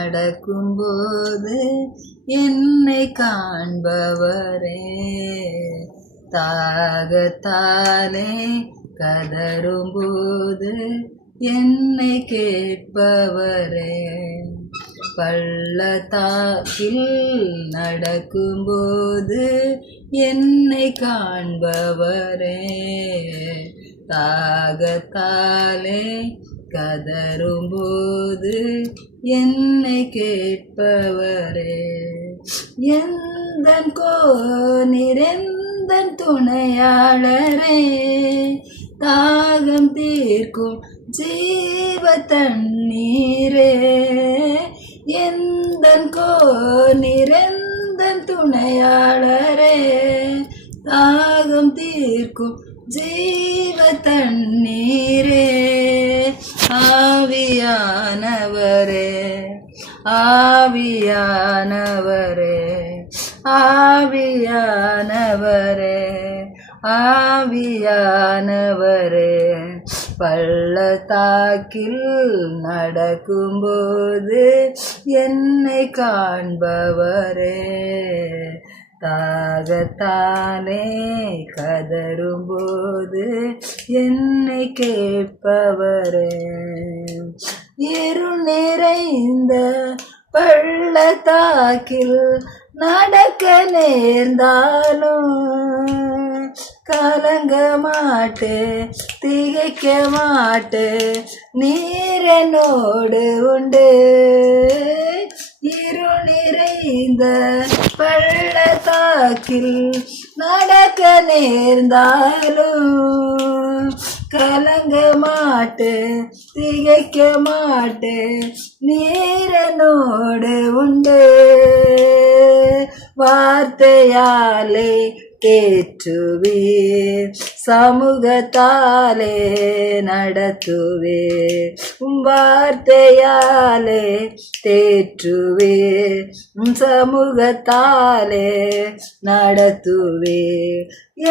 நடக்கும்போது என்னை காண்பவரே, தாகத்தாலே கதறும்போது என்னை கேட்பவரே, பள்ளத்தாக்கில் நடக்கும்போது என்னை காண்பவரே, தாகத்தாலே கதறும்போது என்னை கேட்பவரே, எந்தன் கோனிரெந்தன் துணையாளரே, தாகம் தீர்க்கும் ஜீவ தண்ணீரே, எந்தன் கோனிரெந்தன் துணையாளரே, தாகம் தீர்க்கும் ஜீவ தண்ணீரே, ஆவியானவரே, ஆவியானவரே, ஆவியானவரே, ஆவியானவரே, பள்ளத்தாக்கில் நடக்கும்போது என்னை காண்பவரே, தாகத்தாலே கதறும்போது என்னை கேட்பவரே, இருள் நிறைந்த பள்ளத்தாக்கில் நடக்க நேர்ந்தாலும் கலங்க மாட்டே, திகைக்க மாட்டே, நீர் என்னோடு உண்டு, இருள் நிறைந்த பள்ளத்தாக்கில் நடக்க நேர்ந்தாலும் கலங்க மாட்டே, திகைக்க மாட்டே, நீர் என்னோடு உண்டு, வார்த்தையாலே தேற்றுவீர், சமூகத்தாலே நடத்துவீர், வார்த்தையாலே தேற்றுவீர், சமூகத்தாலே நடத்துவீர்,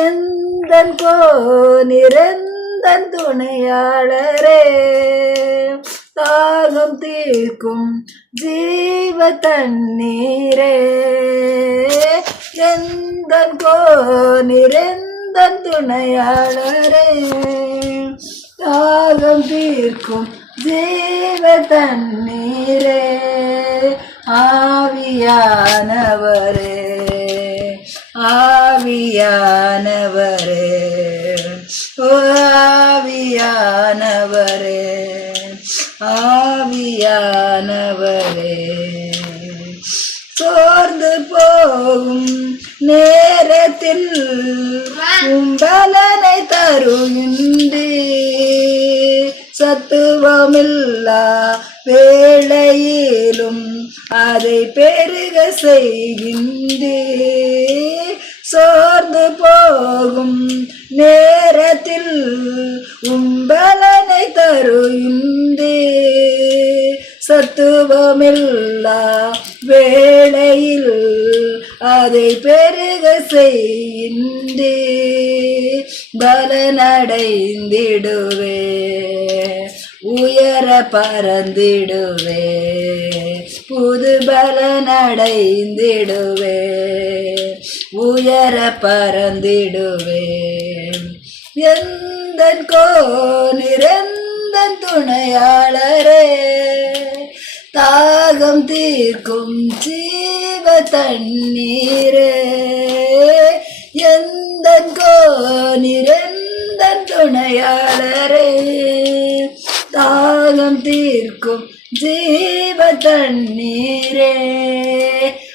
எந்தன் கோனிரெந்தன் துணையாளரே, தாகம் தீர்க்கும் ஜீவ தண்ணீரே, எந்தன் கோனிரெந்தன் துணையாளரே, தாகம் தீர்க்கும் ஜீவ தண்ணீரே, ஆவியானவரே, ஆவியானவரே, ஆவியானவரே, ஆவியானவரே, சோர்ந்து போகும் நேரத்தில் உம்பலனை தருகின்றே, சத்துவமில்லா வேளையிலும் அதை பெருக செய்கின்றே, சோர்ந்து போகும் நேரத்தில் உம்பலனை தருகின்றே, சத்துவமில்லா வேளையில் அதை பெருக செய்கின்றே, பலனடைந்திடுவே, உயர பறந்திடுவே, புது பலனடைந்திடுவே, உயர பறந்திடுவே, எந்தன் கோனிரெந்தன் துணையாளரே, தாகம் தீர்க்கும் ஜீவ தண்ணீரே, எந்தன் கோனிரெந்தன் துணையாளரே, தாகம் தீர்க்கும் ஜீவ தண்ணீரே,